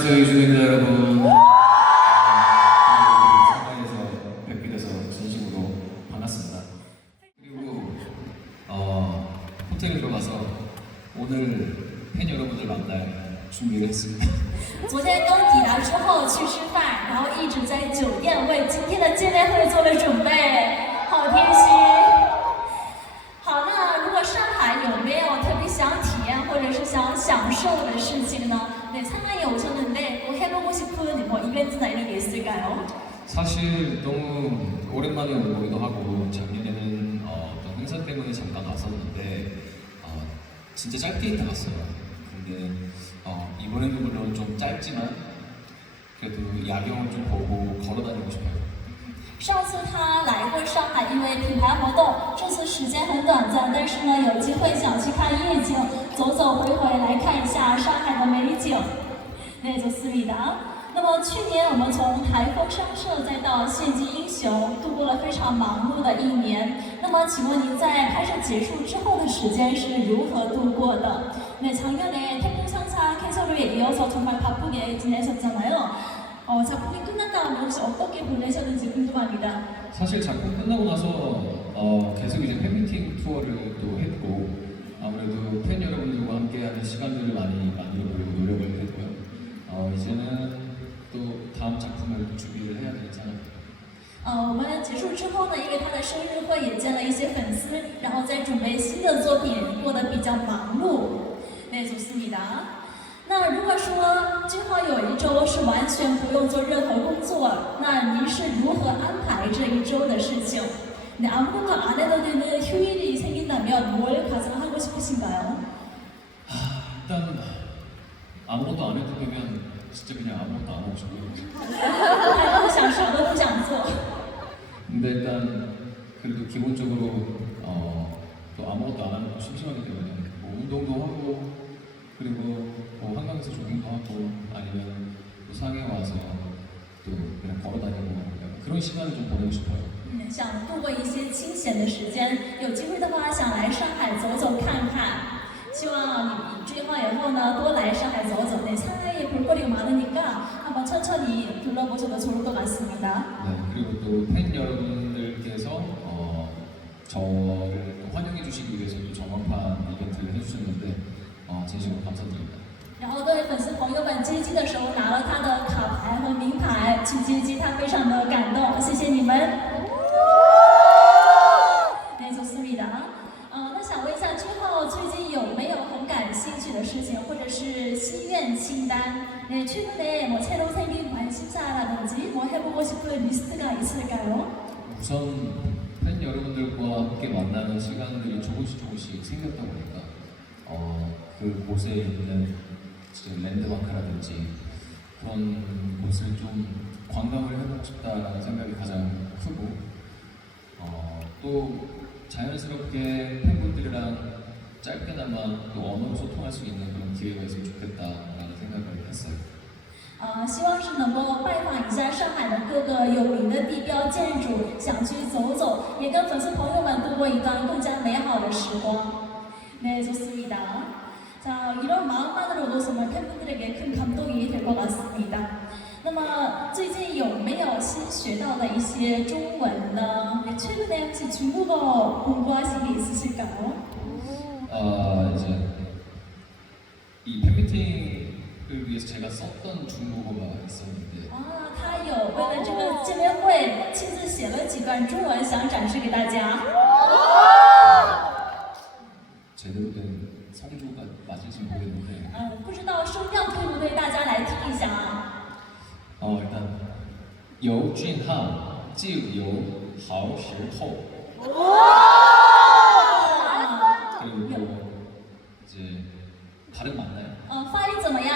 안녕하세요, 이준입니다, 여러분. 상가에서 뵙게 돼서 진심으로 반갑습니다. 그리고 호텔에 들어가서 오늘 팬 여러분들 만날 준비를 했습니다. 昨天刚抵达之后去吃饭，然后一直在酒店为今天的见面会做了准备，好贴心。好，那如果上海有没有特别想体验或者是想享受的事情呢？ 네, 상하이에 오셨는데 꼭 해보고 싶은 뭐 이벤트나 이런 게 있을까요? 사실 너무 오랜만에 온 거기도 하고 작년에는 어떤 행사 때문에 잠깐 왔었는데 진짜 짧게 있다 갔어요. 근데 이번에도 물론 좀 짧지만 그래도 야경을 좀 보고 걸어 다니고 싶어요. 上次他来过上海，因为品牌活动，这次时间很短暂，但是呢，有机会想去看夜景，走走回回来看一下上海的美景。네, 좋습니다. 那么去年我们从台风商社再到献祭英雄，度过了非常忙碌的一年。那么，请问您在拍摄结束之后的时间是如何度过的？ 네, 작년에 태풍 상사 캔서루에 이어서 정말 바쁘게 지내셨잖아요. 작품이 끝난 다음에 혹시 어떻게 보내셨는지 궁금합니다. 사실 작품 끝나고 나서 계속 이제 팬미팅 투어를 또 했고 아무래도 팬 여러분들과 함께하는 시간들을 많이 만들어보려고 노력을 했고요. 이제는 또 다음 작품을 준비를 해야 되잖아요. 我们结束之后呢，因为他的生日会也见了一些粉丝，然后再准备新的作品，过得比较忙碌。네, 좋습니다. 那如果说今后有一周是完全不用做任何工作，那您是如何安排这一周的事情？ 네, 아무것도 안 해도 되는 휴일이 생긴다면 뭘 가장 하고 싶으신가요? 일단 아무것도 안 해도 되면 진짜 그냥 아무것도 안 하고 싶어요. 不想什么都不想做。 근데 일단 그래도 기본적으로 또 아무것도 안 하면 심심하기 때문에 뭐 운동도 하고 그리고 뭐 한강에서 조깅도 하고 아니면 또 상해 와서 또 그냥 걸어다니고 그런 시간을 좀 보내고 싶어요. 想度过一些清闲的时间，有机会的话想来上海走走看看。希望你计划以后呢多来上海走走。네, 상하이에 볼거리가 많으니까 한번 천천히 둘러보셔도 좋을 것 같습니다. 네, 그리고 또 팬 여러분들께서 저를 또 환영해 주시기 위해서 또 전광판 이벤트를 해주셨는데 진심으로 감사드립니다. 然后各位粉丝朋友们接机的时候拿了他的卡牌和名牌去接机，他非常的感动，谢谢你们。네, 좋습니다. 那想问一下，之后最近有没有很感兴趣的事情，或者是心愿清单？ 네, 최근에 뭐 새로 생긴 관심사라든지 뭐 해보고 싶은 리스트가 있을까요? 우선 팬 여러분들과 함께 만나는 시간들이 조금씩 생겼다 보니까 그곳에 있는 진짜 랜드마크라든지 그런 곳을 좀 관광을 해보고 싶다라는 생각이 가장 크고 또 자연스럽게 팬분들이랑 짧게나마 또 언어로 소통할 수 있는 그런 기회가 있으면 좋겠다라는 생각을 했어요. 希望是能够拜访一下上海的各个有名的地标建筑，想去走走，也跟粉丝朋友们度过一段更加美好的时光。 네, 좋습니다. 자, 이런 마음만으로도 정말 팬분들에게 큰 감동이 될 것 같습니다. 那么最近有没有新学到的一些中文呢？ 네, 최근에 혹시 중국어 공부하신 게 있으실까요? 이제 이 팬미팅을 위해서 제가 썼던 중국어가 있었는데 他有为了这个见面会亲自写了几段中文，想展示给大家。 제대로 된 성조가 맞을지 모르겠는데 不知道声调对不对，大家来听一下啊。 일단 由俊浩就由好时候 그리고 또 이제 발음 맞나요? 发音怎么样？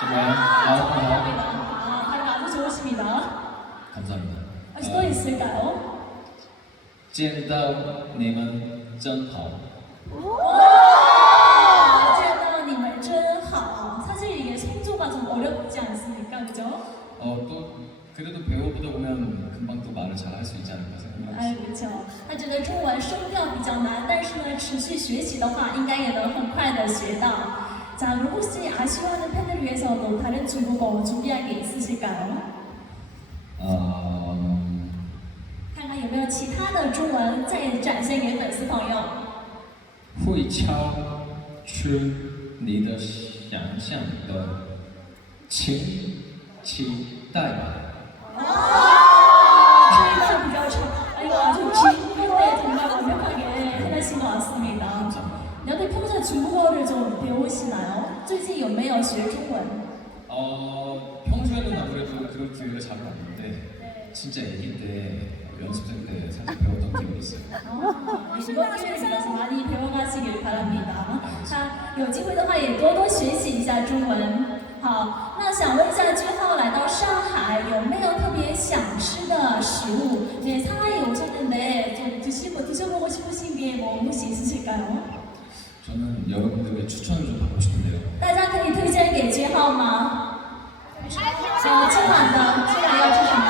정말요? 발음 아주 좋으십니다. 감사합니다. 또 있을까요? 见到你们真好. 见到你们真好. 사실 이게 성조가 좀 어렵지 않습니까, 그죠? 또 그래도 배워보다 보면 금방 또 말을 잘 할 수 있지 않을까 생각합니다. 可巧，他觉得中文声调比较难，但是呢，持续学习的话，应该也能很快的学到。 자, 혹시 아쉬워하는 팬들을 위해서 중에서도 다른 중국어 준비한 게 있으실까요? 看看有没有其他的中文再展现给粉丝朋友。会敲出你的想象的请期待吧。 这个比较长，哎呦，좀 중국어에 정말 완벽하게 해내신 것 같습니다. 여태 평소에 중국어를 좀 배우시나요? 最近有没有学中文？ 평소에는 아무래도 그런 기회가 잘 없는데 진짜 아기 때 연습생 때 살짝 배웠던 기억이 있어요. 이번 기회에 빌어서 많이 배워가시길 바랍니다. 有机会的话也多多学习一下中文。好，那想问一下君浩来到上海有没有特别想吃的食物？ 네, 상하이에 오셨는데 좀 드셔보고 싶으신 게 뭐 혹시 있으실까요? 저는 여러분들에게 추천을 좀 받고 싶은데요. 大家可以推荐给君浩吗？今晚要吃什么？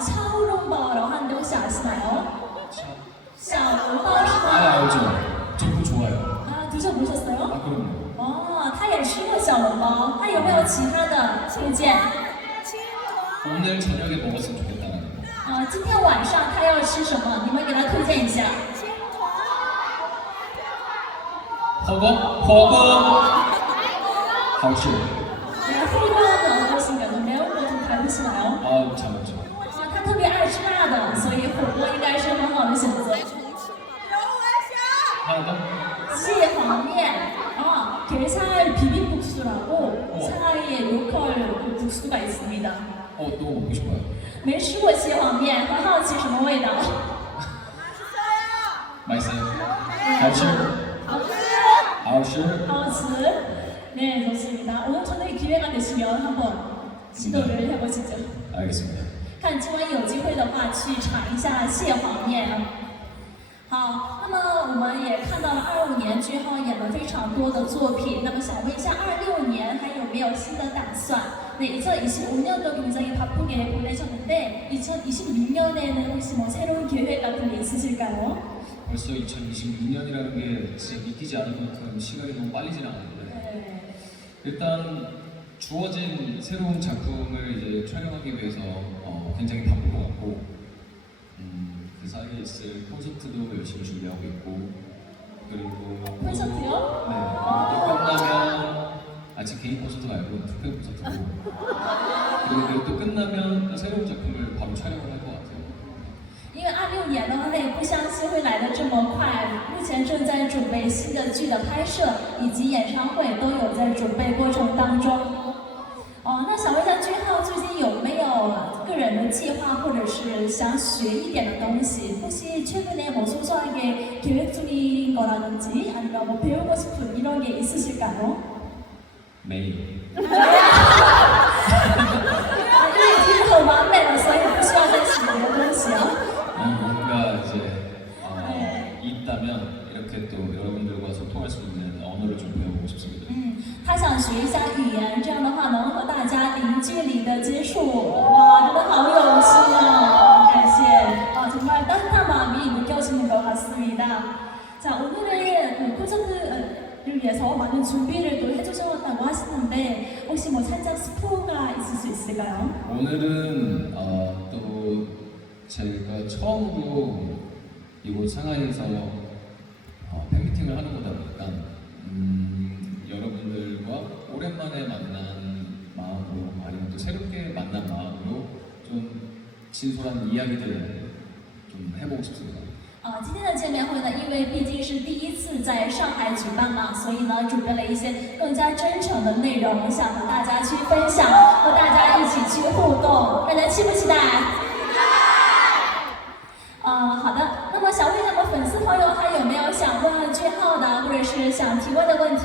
샤오롱바오라고 하는데 혹시 아시나요? 샤오롱바오是吗？ 알죠. 저 그거 좋아요. 드셔보셨어요? 그럼요. 他也吃过小笼包，他有没有其他的推荐？ 오늘 저녁에 먹었으면 좋겠다는 거. 今天晚上他要吃什么？你们给他推荐一下。 허거? 好吃. 네, 호거는 어떠신가요? 좀 매운 거 좀 닮으시나요? 잘 먹죠. 他特别爱吃辣的，所以火锅应该是很好的选择。 하나 더? 蟹黄面, 게살 비빔국수라고 상하이의 로컬 국수가 있습니다. 또 먹고 싶어요. 没吃过蟹黄面，很好奇什么味道。 맛있어요? 好吃? 好吃? 好吃. 네, 좋습니다. 오늘 저녁에 기회가 되시면 한번 시도를 해보시죠. 알겠습니다. 看今晚有机会的话，去尝一下蟹黄面。 好，那么我们也看到了25年君浩演了非常多的作品，那么想问一下26年还有没有新的打算？ 네, 2025년도 굉장히 바쁘게 보내셨는데 2026년에는 혹시 뭐 새로운 계획 같은 게 있으실까요? 벌써 2026년이라는 게 진짜 믿기지 않을 만큼 시간이 너무 빨리 지나가는데 네. 일단 주어진 새로운 작품을 이제 촬영하기 위해서 굉장히 바쁠 것 같고 그 사이에 있을 콘서트도 열심히 준비하고 있고 그리고 콘서트요? 네, 또 끝나면 아직 개인 콘서트 말고 투표 콘서트고 그리고 또 끝나면 또 새로운 작품을 바로 촬영을 할 것 같아요. 因为26年的话，他也不相信会来的这么快。目前正在准备新的剧的拍摄，以及演唱会都有在准备过程当中。那想问一下君浩最近有没有个人的计划，或者是想学一点的东西？ 혹시 최근에 뭐 소소하게 계획 중인 거라든지 아니면 뭐 배우고 싶은 이런 게 있으실까요? 매일. 因为已经很完美了，所以不需要再学别的东西啊。 뭔가 이제 있다면 이렇게 또 여러분들과 소통할 수 있는 언어를 좀 배워보고 싶습니다. 他想学一下语言，这样的话能和大家零距离的接触。哇，真的好有心哦，感谢。 정말 따뜻한 마음이 느껴지는 것 같습니다. 자, 오늘은 그 콘서트를 위해서 많은 준비를 또 해주셨다고 하시는데 혹시 뭐 살짝 스포가 있을 수 있을까요? 오늘은 또 제가 처음으로 이곳 상하이에서 팬미팅을 하는 거다 보니까 여러분들과 오랜만에 만난 마음으로 아니면 또 새롭게 만난 마음으로 좀 진솔한 이야기들을 좀 해보고 싶습니다. 今天的见面会呢，因为毕竟是第一次在上海举办嘛，所以呢，准备了一些更加真诚的内容，想和大家去分享，和大家一起去互动，大家期不期待？好的。那么想问一下我们粉丝朋友，还有没有想问君浩的，或者是想提问的问题？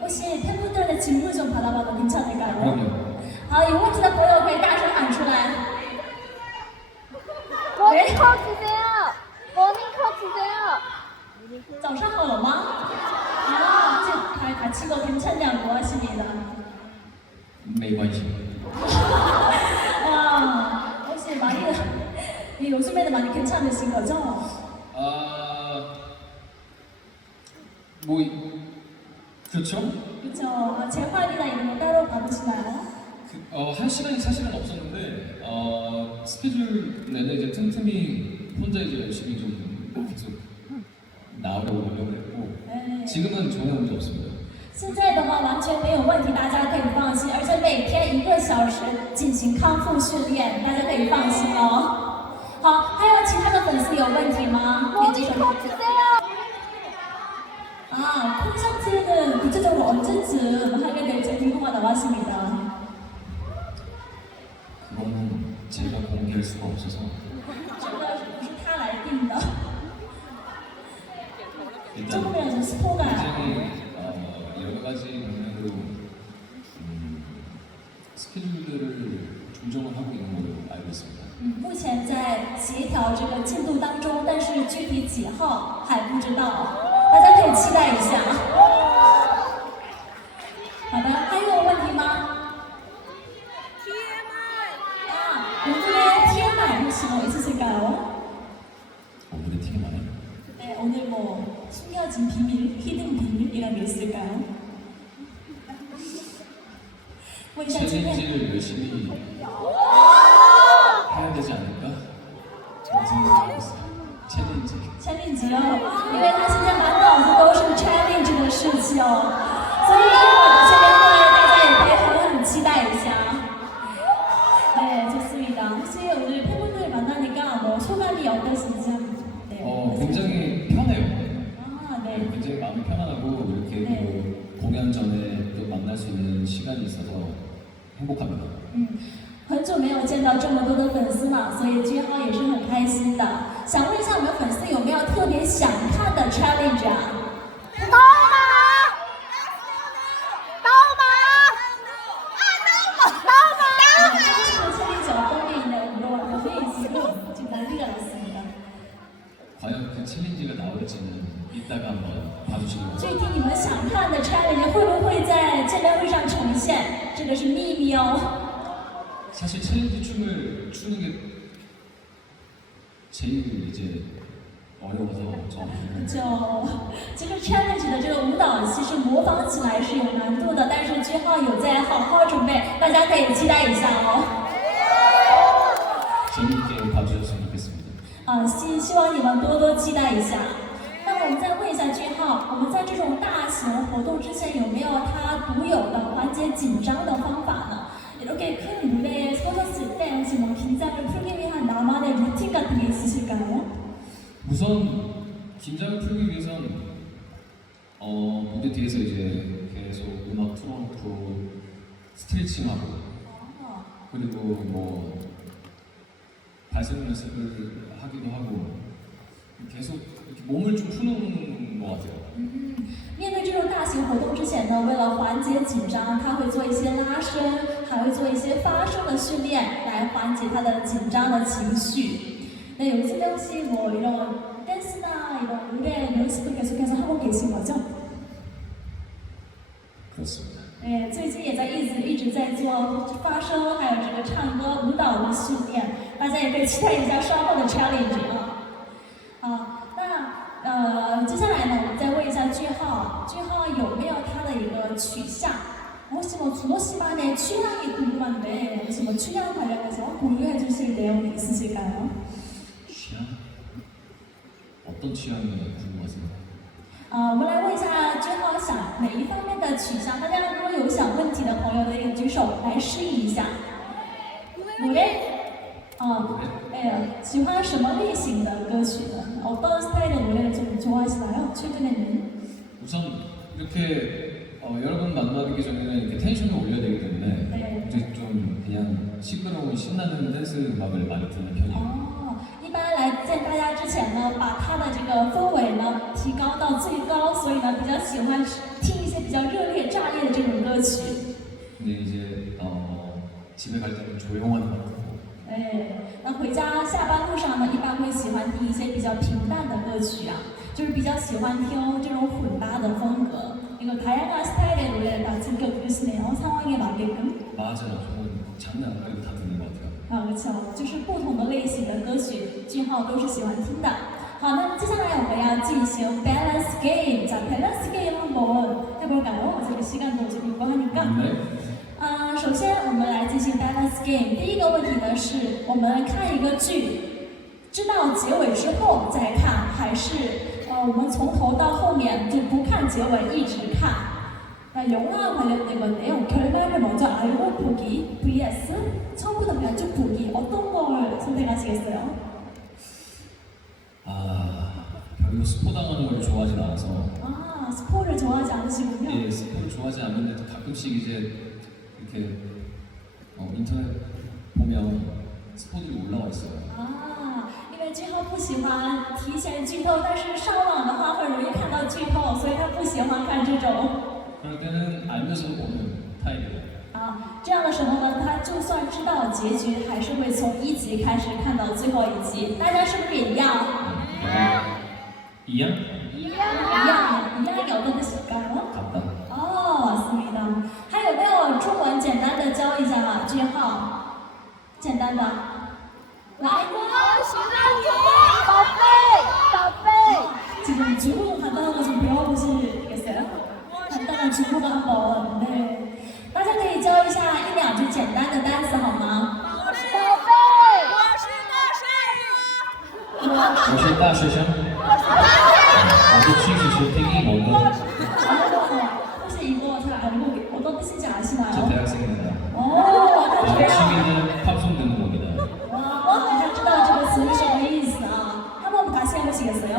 혹시 팬분들의 질문 좀 받아봐도 괜찮을까요? 그럼요. 好，有问题的朋友可以大声喊出来。 모닝콜 주세요. 모닝콜 주세요. 早上好了吗？혹시 다 같이 거 괜찮냐고 하십니다. 没关系. 혹시 많이 요즘에는 많이 괜찮으신 거죠? 뭐 그렇죠? 그렇죠. 재활이나 이런 거 따로 받으시나요? 할 시간이 사실은 없었는데 스케줄 내내 이제 틈틈이 혼자 이제 열심히 좀 계속 나오려고 노력을 했고 네. 지금은 전혀 문제 없습니다. 现在的话完全没有问题，大家可以放心，而且每天1个小时进行康复训练，大家可以放心哦。好，还有其他的粉丝有问题吗？可以举手。 모니터 주세요. 콘서트는 구체적으로 언제쯤 하게 될지 궁금하다고 하십니다. 그거는 제가 공개할 수가 없어서 这个不是他来定的， 일단 这后面是 스포가 굉장히 여러 가지 방면으로 스케줄들을 조정을 하고 있는 걸로 알고 있습니다. 目前在协调这个进度当中，但是具体几号还不知道，大家可以期待一下。好的，还有问题吗？ 오늘의 TMI 혹시 뭐 있으실까요? 오늘의 TMI 네, 오늘 뭐 숨겨진 비밀, 히든 비밀 이런 게 있을까요? 뭐 일단 지금 챌린지를 열심히 해야 되지 않을까? 저는 생각하고 있어요. 챌린지. challenge 哦，因为他现在满脑子都是 challenge 的事情，所以一会儿的见面会大家也可以很期待一下。 네, 좋습니다. 혹시 오늘 팬분들 만나니까 뭐 소감이 어떠신지 한번 네. 굉장히 편해요. 네. 굉장히 마음이 편안하고 이렇게 네. 또 공연 전에 또 만날 수 있는 시간이 있어서 행복합니다. 很久没有见到这么多的粉丝了，所以君浩也是很开心的。想问一下我们粉丝有没有特别想看的 challenge 啊？ 과연 그 챌린지가 나올지는 이따가 한번 봐주시기 具 바랍니다. 体你们想看的 challenge 会不会在见面会上呈现？这个是秘密哦。 사실 챌린지 춤을 추는 게 제일 이제 어려워서 저는 其实 challenge 的这个舞蹈其实模仿起来是有难度的，但是君浩有在好好准备，大家可以期待一下哦。 재미있게 봐주셨으면 좋겠습니다. 希望你们多多期待一下。那么我们再问一下君浩，我们在这种大型活动之前有没有他独有的缓解紧张的方法呢？ 이렇게 큰 무대에 서셨을 때 혹시 뭐 긴장을 풀기 위한 나만의 루틴 같은 게 있으실까요? 우선 긴장을 풀기 위해선 무대 뒤에서 이제 계속 음악 틀어놓고 스트레칭하고 그리고 뭐 발성 연습을 하기도 하고 계속 이렇게 몸을 좀 푸는 것 같아요. 面对这种大型活动之前呢，为了缓解紧张，他会做一些拉伸，还会做一些发声的训练，来缓解他的紧张的情绪。네, 요즘에 혹시 뭐 이런 댄스나 이런 노래 연습을 계속해서 하고 계신 거죠? 그렇습니다. 네, 最近也在一直在做发声，还有这个唱歌、舞蹈的训练，大家也可以期待一下稍后的 challenge 啊。那接下来呢，我们再问一下句号，句号有没有他的一个取向？ 혹시 뭐 준호 씨만의 취향이 궁금한데 혹시 뭐 취향 관련해서 공유해 주실 내용이 있으실까요? 취향? 어떤 취향이 궁금하세요? 我们来问一下君浩想哪一方面的取向？大家如果有想问题的朋友，可以举手来示意一下。노래? 네, 喜欢什么类型的歌曲呢？ 어떤 스타일의 노래를 좀 좋아하시나요? 최근에는? 우선 이렇게 여러분 만나기 전에는 이렇게 텐션을 올려야 되기 때문에 네. 이제 좀 그냥 시끄러운 신나는 댄스 음악을 많이 듣는 편이에요. 一般来见大家之前呢，把他的这个氛围呢提高到最高，所以呢比较喜欢听一些比较热烈、炸裂的这种歌曲。 근데 이제 집에 갈 때는 조용한 것 같고 那回家下班路上呢，一般会喜欢听一些比较平淡的歌曲啊，就是比较喜欢听这种混搭的风格。 이거 다양한 스타일의 노래를 다 즐겨주시네요. 상황에 맞게끔. 맞아요. 저는 장난 안 가리고 다 듣는 것 같아요. 可巧，就是不同的类型的歌曲，俊浩都是喜欢听的。好，那接下来我们要进行 balance game. 자, balance game 한번 해볼까요? 어차피 시간도 좀 있고 하니까. 首先我们来进行 balance game. 第一个问题呢是，我们看一个剧，知道结尾之后再看，还是我们从头到后面就不看结尾一直看？나 영화 관련된 건데요. 결말을 먼저 알고 보기 vs 처음부터 그냥 쭉 보기. 어떤 걸 선택하시겠어요? 별로 스포 당하는 걸 좋아하진 않아서. 스포를 좋아하지 않으시군요. 예, 스포를 좋아하지 않는데도 가끔씩 이제 이렇게 인터넷 보면 스포들이 올라와 있어요. 因为俊浩不喜欢提前剧透，但是上网的话会容易看到剧透，所以他不喜欢看这种。 그럴 때는 알면서도 보는 타입이에요. 这样的时候呢，他就算知道结局，还是会从1集开始看到最后1集。大家是不是也一样？ 이양? 이양이 어떤 뜻일까요? 같다. 맞습니다. 还有没有中文简单的教一下俊浩？简单的，来。宝贝。 지금 중국어 간단한 거 좀 배워보시겠어요? 간단한 중국어 한번. 네. 大家可以教一下1、2句简单的单词好吗？宝贝。我是大学生。我是70탱이 뭔가. 혹시 이거 잘 알고 어떤 뜻인지 아시나요? 저 대학생입니다. 그래요? 취미는 팝송 듣는 겁니다. 大家知道这个词是什么意思啊？한 번 다시 해보시겠어요?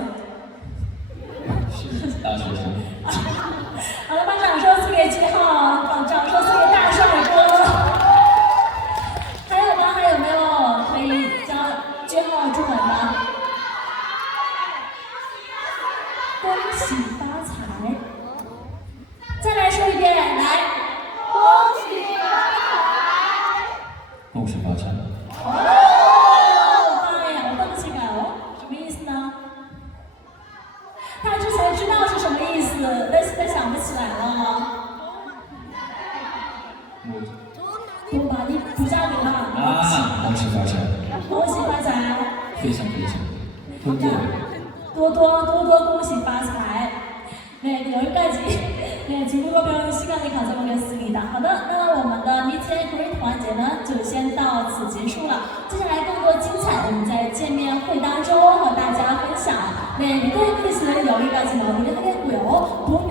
大学生。好了，把掌声送给俊浩，把掌声送给大帅哥。还有吗？还有没有可以教俊浩中文的？恭喜发财！再来说一遍，来。恭喜发财。恭喜发财。妈呀，我都不敢哦，什么意思呢？他之前知道是什么意思，但现在想不起来了。多把你补价给他。恭喜发财。恭喜发财。非常。多恭喜发财。 네, 여기까지 중국어 배우는 시간을 가져보겠습니다. 好的，那我们的 Meet and Greet 环节呢，就先到此结束了。接下来更多精彩，我们在见面会当中和大家分享。 네, Meet and Greet은 여기까지 마무리하겠고요.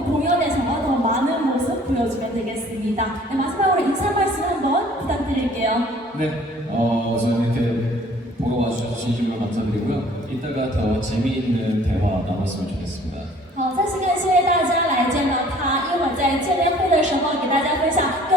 공연에서 더 많은 모습 보여주면 되겠습니다. 네, 마지막으로 인사 말씀 한번 부탁드릴게요. 네, 우선 이렇게 보러 와주셔서 진심으로 감사드리고요. 이따가 더 재미있는 대화 나눴으면 좋겠습니다. 好，再次感谢大家来见到他，一会儿在见面会的时候给大家分享更